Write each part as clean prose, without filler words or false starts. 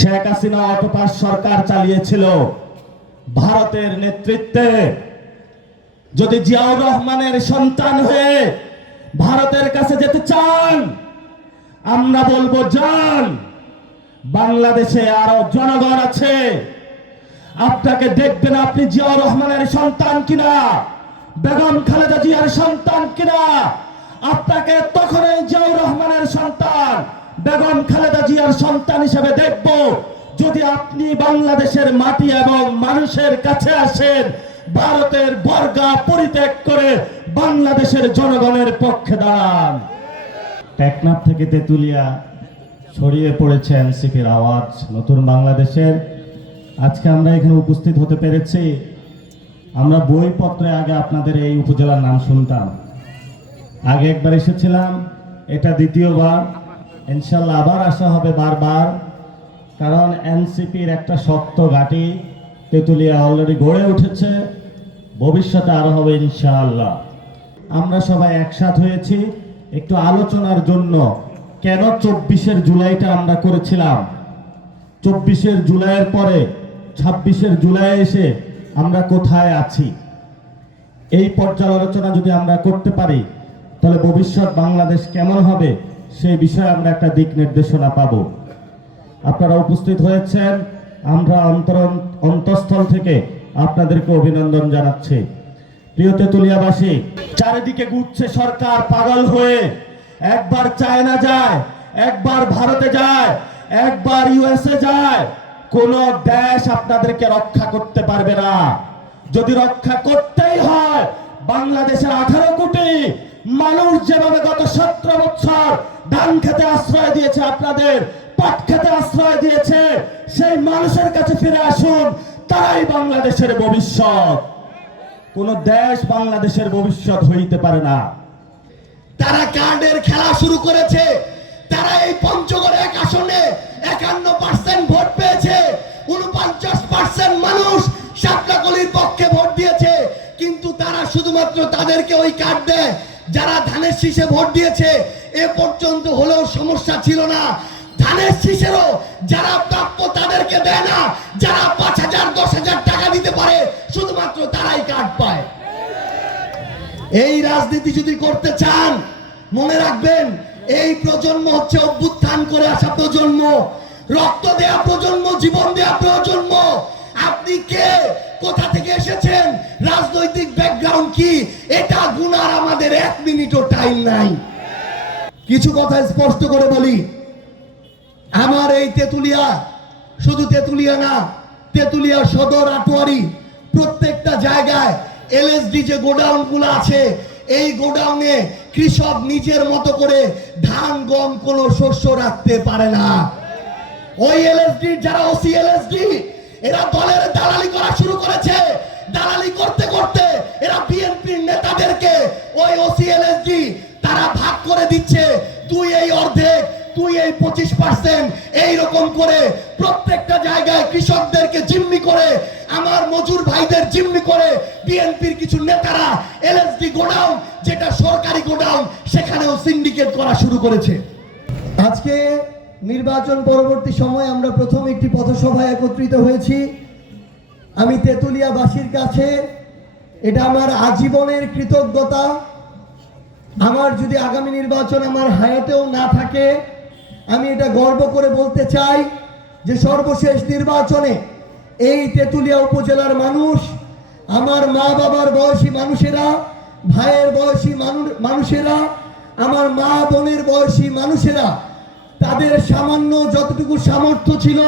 Sheikh Hasina octopus সরকার চালিয়েছিল ভারতের নেতৃত্বে। যদি জিয়াউর রহমানের সন্তান হয়ে ভারতের কাছে যেতে চান, আমরা বলবো যান। বাংলাদেশে আরো জনগণ আছে, আপনাকে দেখবেন আপনি জিয়াউর রহমানের সন্তান কিনা, বেগম খালেদা জিয়ার সন্তান কিনা। আপনাকে তখনই জিয়াউর রহমানের সন্তান, বেগম খালেদা জিয়ার সন্তান হিসেবে দেখব যদি আপনি বাংলাদেশের মাটি এবং মানুষের কাছে আসেন, ভারতের বর্গা পরিত্যাগ করে বাংলাদেশের জনগণের পক্ষে দাঁড়ান। টেকনাফ থেকে তেতুলিয়া ছড়িয়ে পড়েছে এনসিপির আওয়াজ নতুন বাংলাদেশের। আজকে আমরা এখানে উপস্থিত হতে পেরেছি। আমরা বইপত্রে আগে আপনাদের এই উপজেলার নাম শুনতাম, আগে একবার এসেছিলাম, এটা দ্বিতীয়বার। ইনশাল্লাহ আবার আসা হবে বারবার, কারণ এনসিপির একটা শক্ত ঘাঁটি তেতুলিয়া অলরেডি গড়ে উঠেছে, ভবিষ্যতে আরো হবে ইনশাআল্লাহ। আমরা সবাই একসাথ হয়েছি একটু আলোচনার জন্য। কেন 24 জুলাইটা আমরা করেছিলাম, 24 জুলাইয়ের পরে 26 জুলাই এসে আমরা কোথায় আছি, এই পর্যালোচনা যদি আমরা করতে পারি তাহলে ভবিষ্যৎ বাংলাদেশ কেমন হবে সেই বিষয়ে আমরা একটা দিক নির্দেশনা পাব। আপনারা উপস্থিত হয়েছেন, আমরা অন্তঃস্থল থেকে আপনাদেরকে অভিনন্দন জানাচ্ছি। প্রিয় তেতুলিয়াবাসী, চারিদিকে ঘুরছে সরকার পাগল হয়ে। একবার চায়না যায়, একবার ভারতে যায়, একবার ইউএসএ যায়। কোন দেশ আপনাদেরকে রক্ষা করতে পারবে না। যদি রক্ষা করতেই হয়, বাংলাদেশের 18 কোটি মানুষ যেভাবে গত 17 বছর ধান খেতে আশ্রয় দিয়েছে, আপনাদের পাট খেতে আশ্রয় দিয়েছে, সেই মানুষের কাছে ফিরে আসুন। তারাই বাংলাদেশের ভবিষ্যৎ। কোন দেশ বাংলাদেশের ভবিষ্যৎ হইতে পারে না। তারা কার্ডের খেলা শুরু করেছে। তারা এই পঞ্চগড় এক আসনে 51% ভোট পেয়েছে। 49% মানুষ শাপলাকলির পক্ষে ভোট দিয়েছে। কিন্তু তারা শুধুমাত্র তাদেরকে ওই কার্ড দেয় যারা ধানের শীষে ভোট দিয়েছে। এ পর্যন্ত হলেও সমস্যা ছিল না। ধানের শীষেরও যারা প্রাপ্য তাদেরকে দেয় না। যারা 5,000 10,000 টাকা দিতে পারে শুধুমাত্র তারাই কার্ড পায়। এই রাজনীতি যদি করতে চান, মনে রাখবেন এই প্রজন্ম হচ্ছে অভ্যুত্থান করে আসা প্রজন্ম, রক্ত দেয়া প্রজন্ম, জীবন দেয়া প্রজন্ম। আপনি কে, কোথা থেকে এসেছেন, রাজনৈতিক ব্যাকগ্রাউন্ড কি, এটা গুনার আমাদের 1 মিনিটও টাইম নাই। কিছু কথা স্পষ্ট করে বলি, আমার এই তেতুলিয়া, শুধু তেতুলিয়া না, তেতুলিয়া সদর, আটোয়ারি, প্রত্যেকটা জায়গায় এলএসডি যে গোডাউন গুলো আছে, এই গোডাউনে কৃষক নিজের মতো করে ধান গম কোন শস্য রাখতে পারে না। ওই এলএসডি যারা ওসি এলএসডি, এরা দলের দালালি করা শুরু করেছে। দালালি করতে করতে এরা বিএনপির নেতাদেরকে ওই ওসি এলএসডি তারা ভাগ করে দিচ্ছে। তুই এই অর্ধেক, তুই এই 25%, এইরকম করে প্রত্যেকটা জায়গায় কৃষকদেরকে জিম্মি করে, আমার মজুর ভাইদের জিম্মি করে বিএনপির কিছু নেতারা এলএসডি গোডাউন, যেটা সরকারি গোডাউন, সেখানেও সিন্ডিকেট করা শুরু করেছে। আজকে নির্বাচন পরবর্তী সময়ে আমরা প্রথম একটি পথসভায় একত্রিত হয়েছি। আমি তেতুলিয়াবাসীর কাছে এটা আমার আজীবনের কৃতজ্ঞতা। আমার যদি আগামী নির্বাচন আমার হায়াতেও না থাকে, আমি এটা গর্ব করে বলতে চাই যে সর্বশেষ নির্বাচনে এই তেতুলিয়া উপজেলার মানুষ, আমার মা বাবার বয়সী মানুষেরা, ভাইয়ের বয়সী মানুষেরা, আমার মা বোনের বয়সী মানুষেরা তাদের সামান্য যতটুকু সামর্থ্য ছিল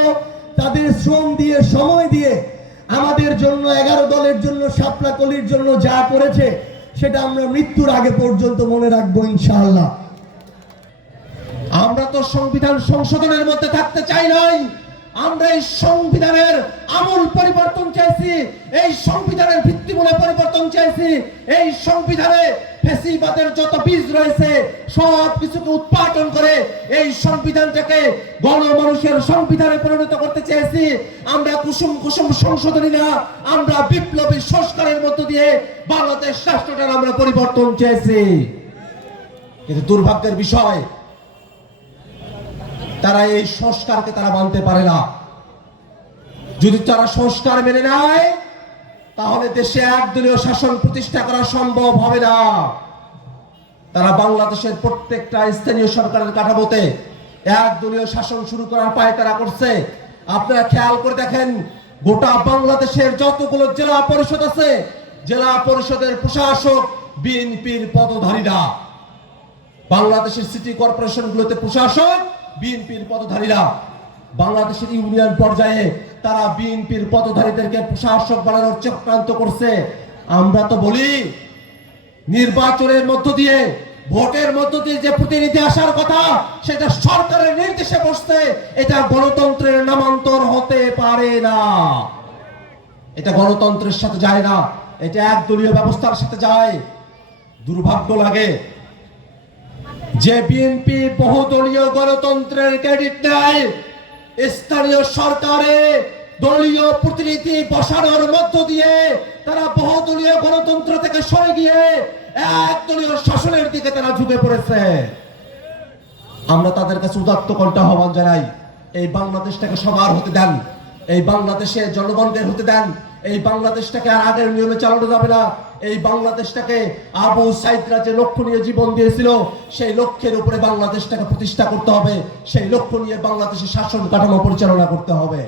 তাদের শ্রম দিয়ে, সময় দিয়ে আমাদের জন্য, 11 দলের জন্য, শাপলাকলির জন্য যা করেছে সেটা আমরা মৃত্যুর আগে পর্যন্ত মনে রাখবো ইনশাআল্লাহ। আমরা তো সংবিধান সংশোধনের মধ্যে থাকতে চাই নাই। আমরা এই সংবিধানের আমূল পরিবর্তন চাইছি, এই সংবিধানের ভিত্তিমূলে পরিবর্তন চাইছি। এই সংবিধানে ফ্যাসিবাদের যত বীজ রয়েছে সব কিছুকে উৎপাদন করে এই সংবিধানটাকে গণমানুষের সংবিধানে পরিণত করতে চেয়েছি। আমরা কুসুম কুসুম সংশোধনী না, আমরা বিপ্লবী সংস্কারের মধ্য দিয়ে বাংলাদেশ রাষ্ট্রটার আমরা পরিবর্তন চেয়েছি। কিন্তু দুর্ভাগ্যের বিষয়, তারা এই সংস্কারকে তারা মানতে পারে না। যদি তারা সংস্কার মেনে নেয় তাহলে দেশে একদলীয় শাসন প্রতিষ্ঠা করা সম্ভব হবে না। তারা বাংলাদেশের প্রত্যেকটা স্থানীয় সরকারের কাঠামোতে একদলীয় শাসন শুরু করার পায়তারা করছে। আপনারা খেয়াল করে দেখেন, গোটা বাংলাদেশের যতগুলো জেলা পরিষদ আছে, জেলা পরিষদের প্রশাসক বিএনপির পদধারীরা। বাংলাদেশের সিটি কর্পোরেশনগুলোতে প্রশাসক বিএনপির পদধারীরা। বাংলাদেশের ইউনিয়ন পর্যায়ে তারা বিএনপির পদধারীদেরকে প্রশাসক বানানোর চক্রান্ত করছে। আমরা তো বলি, নির্বাচনের মধ্য দিয়ে, ভোটের মধ্য দিয়ে যে প্রতিনিধি আসার কথা সেটা সরকারের নির্দেশে বসছে, এটা গণতন্ত্রের নামান্তর হতে পারে না। এটা গণতন্ত্রের সাথে যায় না, এটা একদলীয় ব্যবস্থার সাথে যায়। দুর্ভাগ্য লাগে যে বিএনপি বহুদলীয় গণতন্ত্রের ক্রেডিট নেয়, স্থানীয় সরকারে দলীয় প্রতিনিধি বসানোর মধ্য দিয়ে তারা বহুদলীয় গণতন্ত্র থেকে সরে গিয়ে একদলীয় শাসনের দিকে তারা ঝুঁকে পড়েছে। আমরা তাদের কাছে উদাত্ত কণ্ঠে আহ্বান জানাই, এই বাংলাদেশটাকে সবার হতে দেন, এই বাংলাদেশের জনগণদের হতে দেন। এই বাংলাদেশটাকে আর আগের নিয়মে চালানো যাবে না। এই বাংলাদেশটাকে আবু সাইদরা যে লক্ষ্য নিয়ে জীবন দিয়েছিল, সেই লক্ষ্যের উপরে বাংলাদেশটাকে প্রতিষ্ঠা করতে হবে। সেই লক্ষ্য নিয়ে বাংলাদেশের শাসন কাঠামো পরিচালনা করতে হবে।